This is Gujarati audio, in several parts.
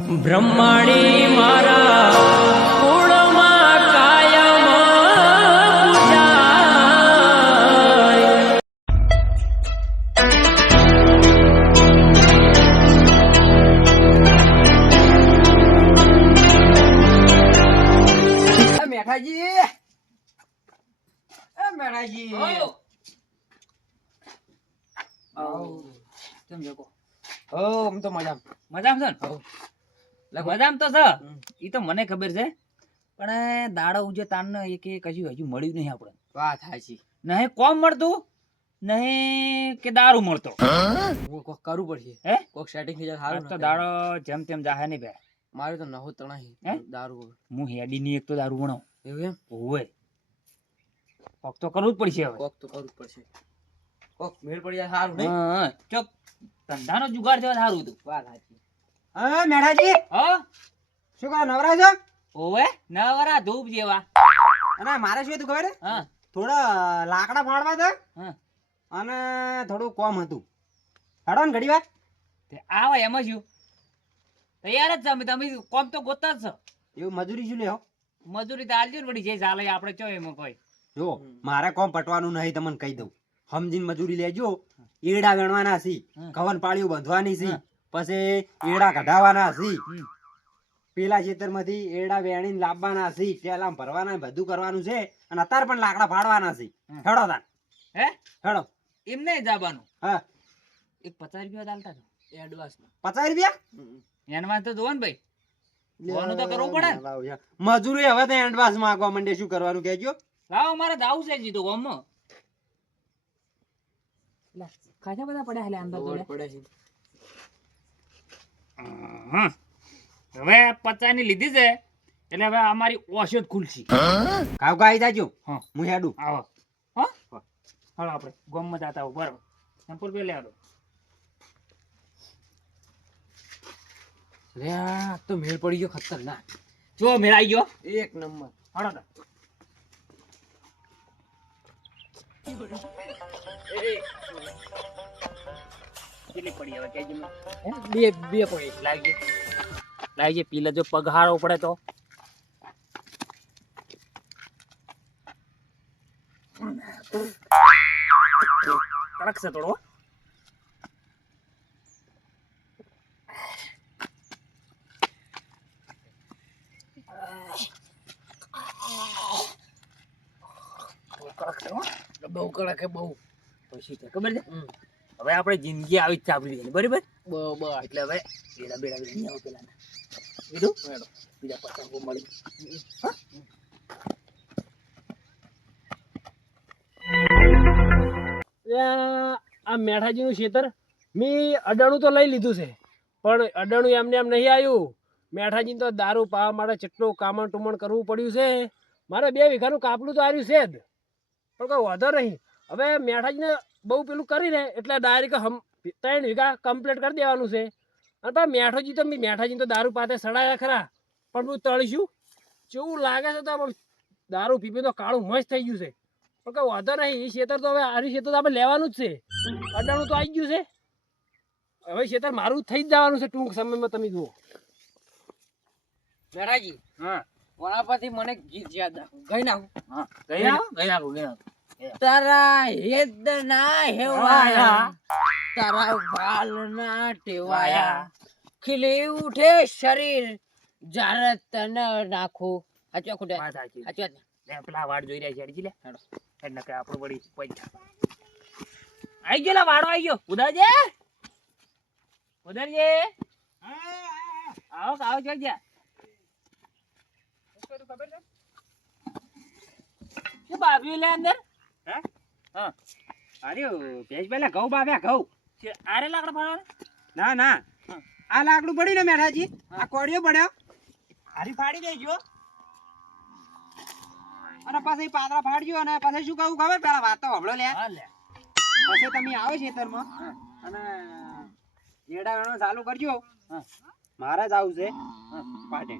બ્રહ્માણી મારા કુળમાં કાયમ પૂજાય એ મેઠાજી એ મેઠાજી આવ. કેમ છો કો? હો, તો મજામાં. મજામ છે ને મજામ તો છે. એ તો મને ખબર છે. પણ દાડો ઉજે તાન એક એક હજુ હજુ મળ્યું નહીં આપણે વાત હાચી. નહીં કોમ મળતું નહીં કે દારૂ મળતો. કોક કરવું પડશે. હે? કોક સેટિંગ થઈ જાય સારું તો દાડો જેમ તેમ જાહે નહીં ભાઈ. મારે તો નહો તણાઈ હે? દારૂ હું હેડી ની એક તો દારૂ ભણાવ એવું એમ? હોવે. કોક તો કરવું જ પડશે હવે. કોક તો કરવું જ પડશે. કોક મેળ પડી જાય સારું નહીં. ચોક ધંધાનો જુગાડ થયો સારું હતું વાત હાચી. હા મેઠાજી હા? શું કહો નવરા છો? ઓવે નવરા ધૂપ જેવા. અને મારે શું હતું ખબર? હા. થોડા લાકડા ફાડવા હતા. અને થોડું કોમ હતું. હાડો ને ઘડી વાર. આવો એમ જ તૈયાર જ છે તમે કોમ તો ગોતા જ છો. એવું મજૂરી શું લેવો મજૂરી તો આલજો ને વળી જે ચાલે આપડે આપણે ચો એમાં કોઈ. જો મારે કોમ પટવાનું નહીં તમને કહી દઉં. સમજીને મજૂરી લેજો. IRDA ગણવાના C. કવન પાળીઓ બાંધવાની સી. પછી એડા કઢાવવાના સી હમ. પેલા ખેતરમાંથી એડા વેણીને લાવવાના સી પેલા ભરવાના બધું કરવાનું છે. અને અત્યારે પણ લાકડા ફાડવાના છે. હેડો તાન. હે? હેડો. એમ નહીં જવાનું? હા. એક પચાસ રૂપિયા ચાલતા છો એડવાન્સ પચાસ રૂપિયા? એનમાં તો જોવો ને ભાઈ. જોવાનું તો કરવું પડે ને. લાવ યાર. મજૂરી હવે તો એડવાન્સ માંગવા માંડે. શું કરવાનું કહેજો? લાવો મારે જાવું છે જીતો ગામમાં. ખાસા બધા પડ્યા હાલે અંદર તો દોડ જોડે. પડે છે. હવે પચાસની લીધી છે એટલે હવે અમારી ઓછો ખુલશી. કાવ કાઈ જાજો. હા. હું હેડું. આવો. હા? હાલો આપણે ગોમમાં જાતા આવો બરાબર. સંપૂર પે લે આવો રે આ તો મેળ પડી ગયો ખતરનાક. જો મેળ આવી ગયો. એક નંબર. હાલો તો. કેટલી પડી હવે કહેજો મને. બે બે પડી લાગી લાગી પીલા જો પગ હારો પડે તો કડક છે થોડો કડક છે હો. બહુ કડક હે બહુ પછી તો ખબર છે હમ. હવે આપણે જિંદગી આવી જ ચાપલી દેવાની બરાબર? બરાબર. એટલે હવે બેડા બેડા બેડા નહીં આવો પેલા કીધું બીજા પચાસ મળી આ મેઠાજીનું ખેતર મેં અડાણું તો લઈ લીધું છે પણ અડાણું એમને એમ નહીં આવ્યું. મેઠાજીને તો દારૂ પાવા માટે કેટલું કામણ ટુમણ કરવું પડ્યું છે. મારે બે વીઘાનું કાપલું તો આવ્યું છે જ. પણ કોઈ વાંધો નહીં. હવે મેઠાજીને બહુ પેલું કરીને એટલે ડાયરેક્ટ હમ ત્રણ વીઘા કમ્પ્લીટ કરી દેવાનું છે. અને પણ મેઠોજી તો મેઠાજી તો દારૂ પાતે સડાયા ખરા. પણ હું તળીશું. જેવું લાગે છે તો દારૂ પીપી તો કાળું મસ્ત થઈ ગયું છે. પણ કઈ વાંધો નહીં એ ખેતર તો હવે આરી ખેતર તો આપણે લેવાનું જ છે. અડાણું તો આવી ગયું છે. હવે ખેતર મારું થઈ જ જવાનું છે ટૂંક સમયમાં તમે જુઓ. મેઠાજી હા. પરથી મને ગીત યાદ આવું. ગઈ નાખું હા. ગઈ નાખું ગઈ નાખું ગઈ આવો તારા હેદ ના હેવાયા તારા વાલ ના ટેવાયા. ખીલી ઉઠે શરીર જ્યારે તને નાખું. હાચો ખોટે? ને? લે પેલા વાડ જોઈ રહ્યા છે હજી લે. હેડો. એટલે કે આપણું વળી પૈસા આઈ ગયો લા વાડો આઈ ગયો. ઉદાજે ઉદરજે? આવો આવો ગયા શું બાબ્યું લે અંદર? હે? હા. અરે ભેજ ઘઉં બાવ્યા ઘઉં. આરે લાકડા ફાડવાના? ના ના. આ લાકડું પડી ને મેઠાજી. આ કોડિયો પડ્યો. હારી ફાડી દેજો. અને પછી પાતળા ફાડજો અને પછી શું કહું ખબર? પેલા વાત તો હમણો લે. પછી તમે આવો ખેતરમાં અને વેણો ચાલુ કરજો. મારે જ આવું છે. પાટે.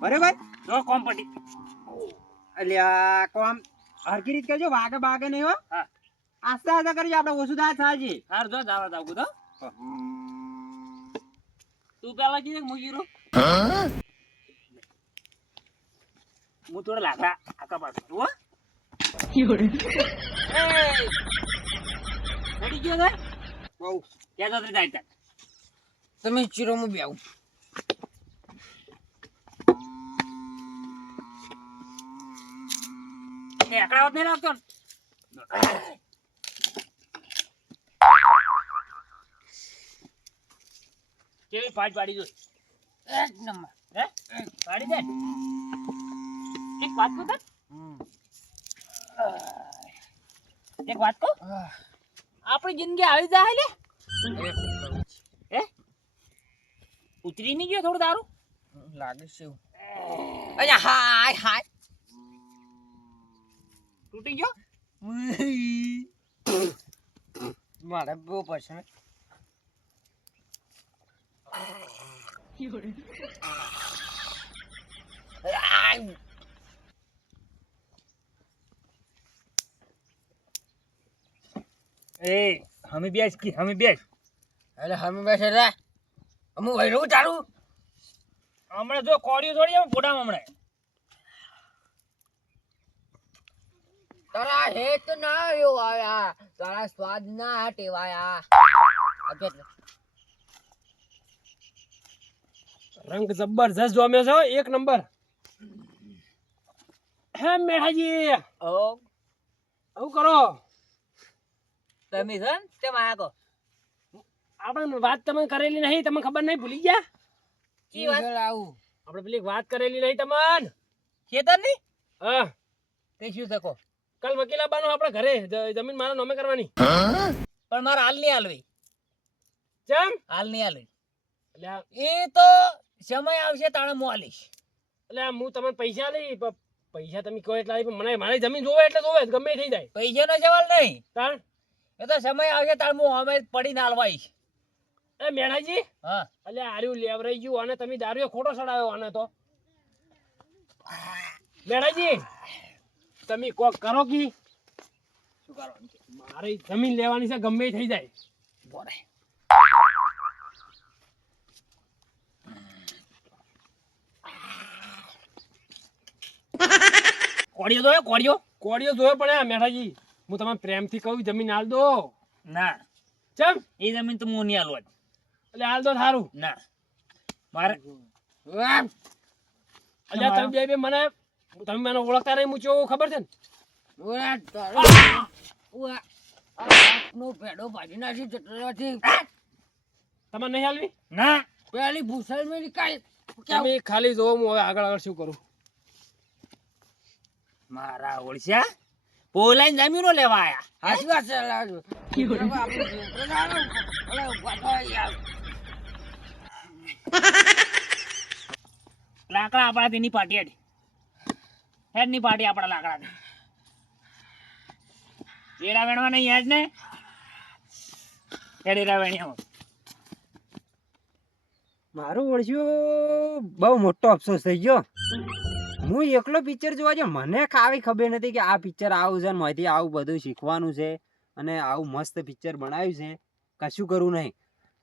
બરોબર? જો કોમ્પટી એટલે આ કોમ. હરકી રીત કરજો વાગે બાગે નહીં હો. હા. આસ્તે આસ્તે કરજો આપણે ઓછું થાય સાજી હાર જો જાવા દાવ કુદો તું પેલા કીધે હું જીરું હું થોડા લાખા આકા પાસ તું હો. ચડી ગયો ને બહુ. ક્યાં જતો જાય તમે ચીરો હું બે આકડા નહીં રાખતો કેવી ફાટ પાડી જોઈ એક નંબર હે પાડી દે એક વાત કહું? એક વાત કહું આપણી જિંદગી આવી જાય લે હે ઉતરી નહીં ગયો થોડું તારું લાગે છે હાય હાય તૂટી ગયો? મારે બહુ પસંદ એ હમી બેસ કી હમી બેસ. એટલે હમી બેસ રે અમુ વૈરું તારું હમણાં જો કોડિયું થોડી આમ ફોટામાં હમણાં. તારા હેત ના આવ્યો આયા તારા સ્વાદ ના ટેવાયા રંગ જબરજસ્ત જોમ્યો છે એક નંબર. હે મેઠાજી ઓ આવું કરો. તમે છે ને તેમ આયા કો આપણે વાત તમે કરેલી નહીં તમને ખબર નહીં ભૂલી ગયા? કી વાત? આવું. આપણે પેલી વાત કરેલી નહીં તમને. ખેતરની હા. તે શું થકો કાલ વકીલ આવવાનો આપણે ઘરે જમીન મારા નામે કરવાની. પણ મારે હાલ નહીં હાલવી. ચમ? હાલ નહીં હાલવી. એટલે એ તો સમય આવશે તાણે હું હાલીશ. એટલે હું તમને પૈસા લઈ પૈસા તમે કહો એટલા પણ મને મારી જમીન જોવે એટલે જોવે ગમે થઈ જાય. પૈસા નો સવાલ નહીં. તાણ? એ તો સમય આવશે તાણ હું અમે પડીને હાલવાઈશ. એ મેણાજી હા. એટલે આર્યું લેવરાઈ ગયું અને તમે દારૂએ ખોટો સડાવ્યો આને તો. મેણાજી તમે કોક કરો કે? શું કરો? મારે જમીન લેવાની છે ગમે થઈ જાય. બોરે. કોડિયો જોયો કોડિયો કોડિયો જોયો પણ આ મેઠાજી હું તમને પ્રેમથી કહું જમીન હાલ દો. ના. ચમ? એ જમીન તો હું નહીં હાલવા. એટલે હાલ દો થારું ના. મારે અલ્યા તમે બે બે મને તમે મને ઓળખતા નહીં મૂચ્યો ખબર છે ને? રાતનો ભેડો ભાજી નાખી જટલાથી તમારે નહીં હાલવી? ના. પેલી ભૂસલ મેલી કાઈ તમે ખાલી જોવો હું હવે આગળ આગળ શું કરું. મારા ઓળશ્યા પોલાઈન જમીનો લેવા આયા. હાચી વાત છે લાકડા આપણા તેની પાટી હેડ હેડની પાટી આપણા લાકડા એડા વેણવા નહીં, હેડ ને. હેડ વેણ્યા મારું ઓળખ્યું બહુ મોટો અફસોસ થઈ ગયો. હું એકલો પિક્ચર જોવા જો મને આવી ખબર નથી કે આ પિક્ચર આવું છે માહિતી આવું બધું શીખવાનું છે અને આવું મસ્ત પિક્ચર બનાવ્યું છે. કશું કરવું નહીં.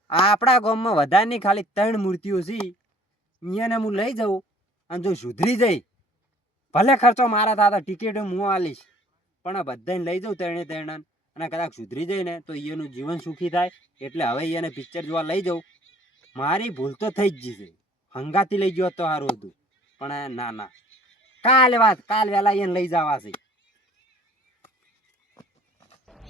આ આપણા ગામમાં વધારે નહીં, ખાલી ત્રણ મૂર્તિઓ છે. અહીંયાને હું લઈ જાઉં અને જો સુધરી જઈ ભલે ખર્ચો મારા થતા ટિકિટ હું આલીશ. પણ આ બધાને લઈ જાઉં તેણે તેણે અને કદાચ સુધરી જાય ને તો એનું જીવન સુખી થાય. એટલે હવે એને પિક્ચર જોવા લઈ જાઉં. મારી ભૂલ તો થઈ જ જશે. હંગાતી લઈ ગયો તો સારું હતું. પણ ના ના. કાલે વાત કાલ વેલા એને લઈ જવા છે.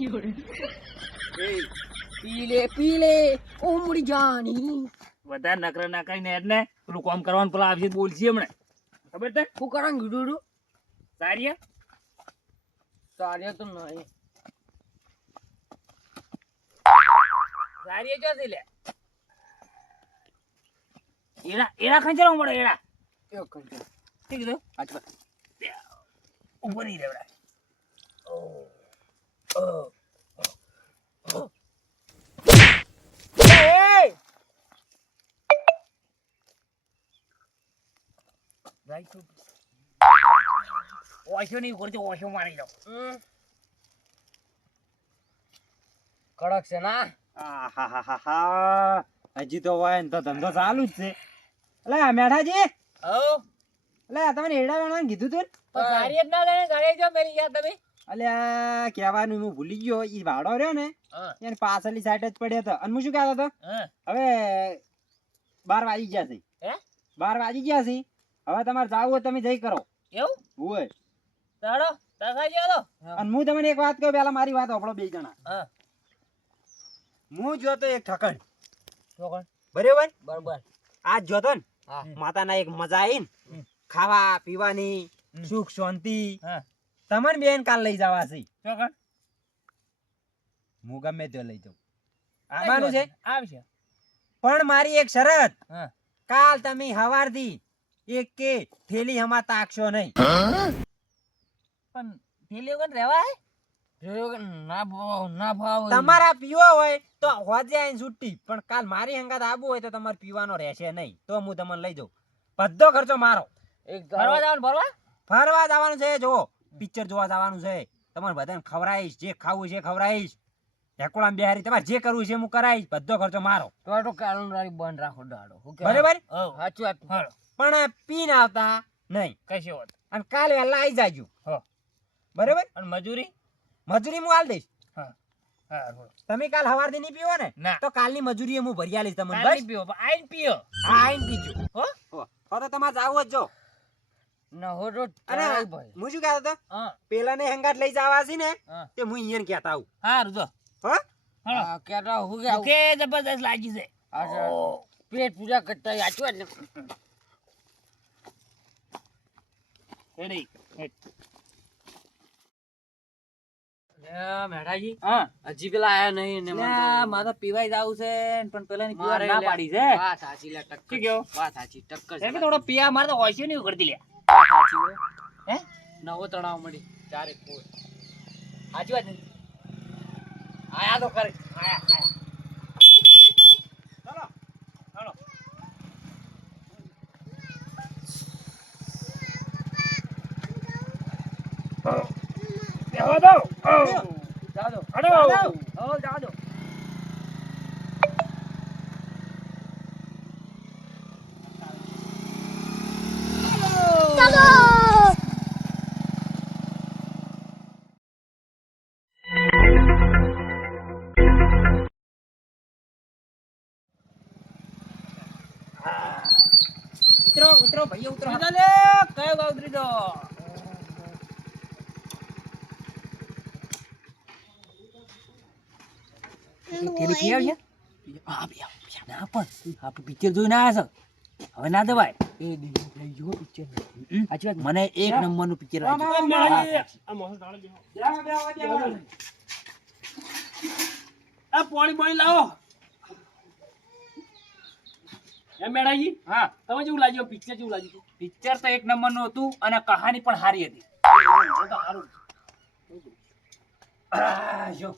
પીલે પીલે ઓમડી જાની વધારે નકરા ના કરીને એટલે ને પેલું કામ કરવાનું પેલા આવશે બોલશે હમણાં. ખબર છે? હું કરાંગ ગુડુડુ સારી સારી તો નહીં. સારી ચોથી લે? એડા એડા ખંચરો મળે એડા એક ઘંટો શું કીધું? હાચી વાત ઉપર નહીં રેવડા ઓછો નહીં કરજો ઓછો મારી જાઓ કડક છે ના. હજી તો હોય તો ધંધો ચાલુ જ છે એટલે મેઠાજી હઉ એટલે તમને હેડા વેણવાનું કીધું તું ગાડી જ ના લઈને ગાડી જો મેરી યાર તમે અલ્યા કહેવાનું હું ભૂલી ગયો ઈ ભાડો રહ્યો ને. એને પાછળની સાઈડ જ પડ્યો હતો અને હું શું કહેતો હતો હવે બાર વાગી ગયા છે હે? બાર વાગી ગયા છે હવે તમારે જાવું હોય તમે જઈ કરો. એવું? હોય. ચાલો તસાઈ જાવ અને હું તમને એક વાત કહું પેલા મારી વાત આપણો બે જણા. હું. જોતો એક ઠકણ. ઠકણ? બરાબર? બરાબર. આજ જોતો ને માતાના એક મજા આવી ને ખાવા પીવાની સુખ શાંતિ. તમને બેન કાલ લઈ જવા છે. ચોકણ હું ગમે તે લઈ જાઉં. આવવાનું છે? આવશે પણ મારી એક શરત. કાલ તમે હવારથી એક કે થેલી હમા તાકશો નહીં. પણ થેલી વખત રહેવાય ના ભાવ ના ભાવ તમારા પીવો હોય તો હોજે આઈને છૂટી. પણ કાલ મારી હંગાત આબુ હોય તો તમારે પીવાનો રહેશે નહીં. તો હું તમને લઈ જાઉં. બધો ખર્ચો મારો. ફરવા જવાનું ફરવા? ફરવા જવાનું છે જો પિક્ચર જોવા જવાનું છે. તમારે બધાને ખવડાવીશ જે ખાવું છે ખવડાવીશ. ઢેકોળામાં બિહારી તમારે જે કરવું છે હું કરાવીશ. બધો ખર્ચો મારો. તો બંધ રાખો દાડો. બરાબર? સાચું વાત. પણ પીને આવતા નહીં. કશી વાત. અને કાલે વહેલા આવી જાજો. બરાબર? અને મજૂરી? મજૂરી હું હાલ દઈશ. તમે કાલ હવારથી નહીં પીવો ને? તો કાલની મજૂરી હું ભરી આલીશ તમને. બસ? નહીં પીવો આઈન પીઓ. આઈન પીજો. હો? તો તમારે જાવ જ જો. ના તો અને હું શું કહેતો હતો? પેલા ને હંગાટ લઈ જવા છે ને તે હું અહીંયા કહેતા આવું. હારું જો. હો? હાલો હું કે કે જબરદસ્ત લાગી છે. પેટ પૂજા કરતા સાચી ને. રેડી મેઠાજી હા. હજી પેલા આયા નહીં ને તો- મારે પીવાય જાવું છે પણ પેલા ની મારે ના પાડી છે. વાત સાચી લે ટક્કર. સાચી ટક્કર છે થોડો પિયા મારે તો હોય નહીં કરતી લે સાચી હે. નવો તણાવ મળી. ચારે કોર સાચી વાત આયા તો ખરી. આયા આયા. ચાલો ચાલો. બેહો દો જાઓ અડો ઓ હો ઉતરો ઉતરો ભાઈ ઉતરો. ચાલે કયો ગાવ ઉતરી દો પિક્ચર જોઈને આવ્યા છે. હવે ના દવાય. એ જુઓ પિક્ચર સાચી વાત મને એક નંબરનું પિક્ચર. આ પાણી પાણી લાવો. એમ મેળાજી? હા. તમે જેવું લાગ્યું પિક્ચર જેવું લાગ્યું? પિક્ચર તો એક નંબરનું હતું અને કહાની પણ સારી હતી. તો સારું જો.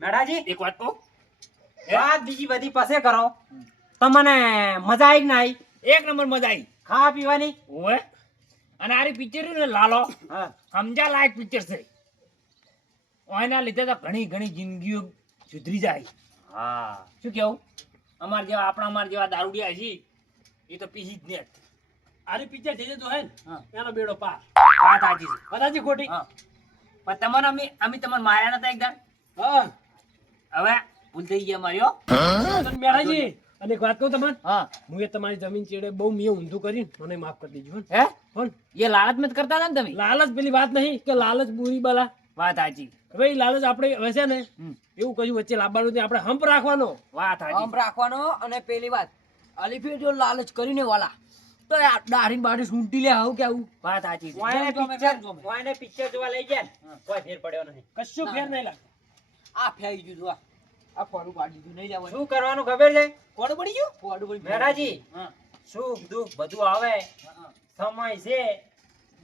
મેડાજી એક વાત કહું? વાત બીજી બધી પાસે કરો. તમને મજા આવી ના આવી એક નંબર મજા આવી ખાવા પીવાની? ઓએ અને આરી પિક્ચર ને લાલો. હા. સમજા લાયક પિક્ચર છે. એના લીધે તો ઘણી ઘણી જિંદગીઓ સુધરી જાય. હા. શું કેવું? અમાર જેવા આપણા અમાર જેવા દારૂડિયા છે એ તો પીસી જ ને. આરી પિક્ચર જે જોહે ને. એનો બેડો પાર. વાત સાચી છે. કદાચી ખોટી. પણ તમને અમે અમે તમને માર્યા નતા એકદમ હા. હવે ભૂલ થઈ ગયા માર્યો હો. અને મેળાજી અને એક વાત કહું તમને? હા. હું એ તમારી જમીન ચેડે બહુ મેં ઊંધું કરીને મને માફ કરી દીધું હે પણ એ લાલચ મત કરતા હતા ને તમે? લાલચ પેલી વાત નહીં કે લાલચ બુરી બલા. વાત સાચી. હવે એ લાલચ આપણે હવે છે ને એવું કશું વચ્ચે લાવવાનું નહીં આપણે હંપ રાખવાનો. વાત સાચી. રાખવાનો અને પેલી વાત અલીફે જો લાલચ કરીને વાલા તો આ દાઢી બાઢી સૂંટી લે આવું કેવું વાત સાચી વાયને પિક્ચર જોવા લઈ ગયા કોઈ ફેર પડ્યો નહીં. કશું ફેર નહીં લાગતો. આ ફેરી દીધું આ. આ ફોડું પાડી દીધું નહીં જવાનું. શું કરવાનું ખબર છે? ફોડું પડી ગયું? ફોડું પડી મેડાજી હા. સુખ દુઃખ બધું આવે. સમય છે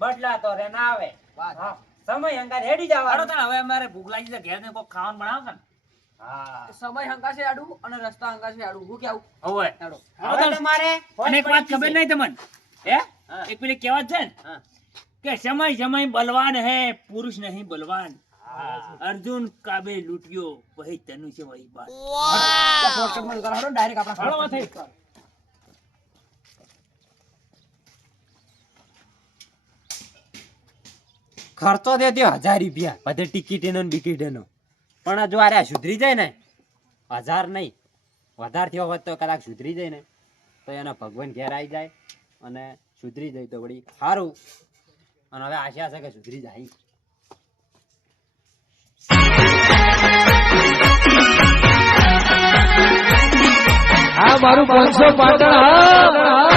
બદલાતો રે ના આવે. વાત. હા. સમય અંગાર રેડી જવાનો. તો હવે અમારે ભૂખ લાગી છે ઘેર ને કોક ખાવાનું બનાવશે ને સમય હંકાશે આડું અને રસ્તા હંકાશે આડું. હું કેવું હવે. હવે તમારે અને એક વાત ખબર નહીં તમને? હે? એક પેલી કહેવત છે ને કે સમય સમય બલવાન હે પુરુષ નહીં બલવાન. અર્જુન કાબે લૂટ્યો વહી બાર. શોર્ટકટમાં જતા રહો ડાયરેક્ટ આપણા ખર્ચો દે દો હજાર રૂપિયા. બધે ટિકિટ એનો બિકિટ એનો. પણ જો આ સુધરી જાય ને, હજાર નહીં. વધાર થયો હોત તો કદાચ સુધરી જાય ને, તો એના ભગવાન ઘેર આવી જાય અને સુધરી જાય તો વળી સારું અને હવે આશા છે કે સુધરી જાય. મારું પાંચસો પાટણ, હા.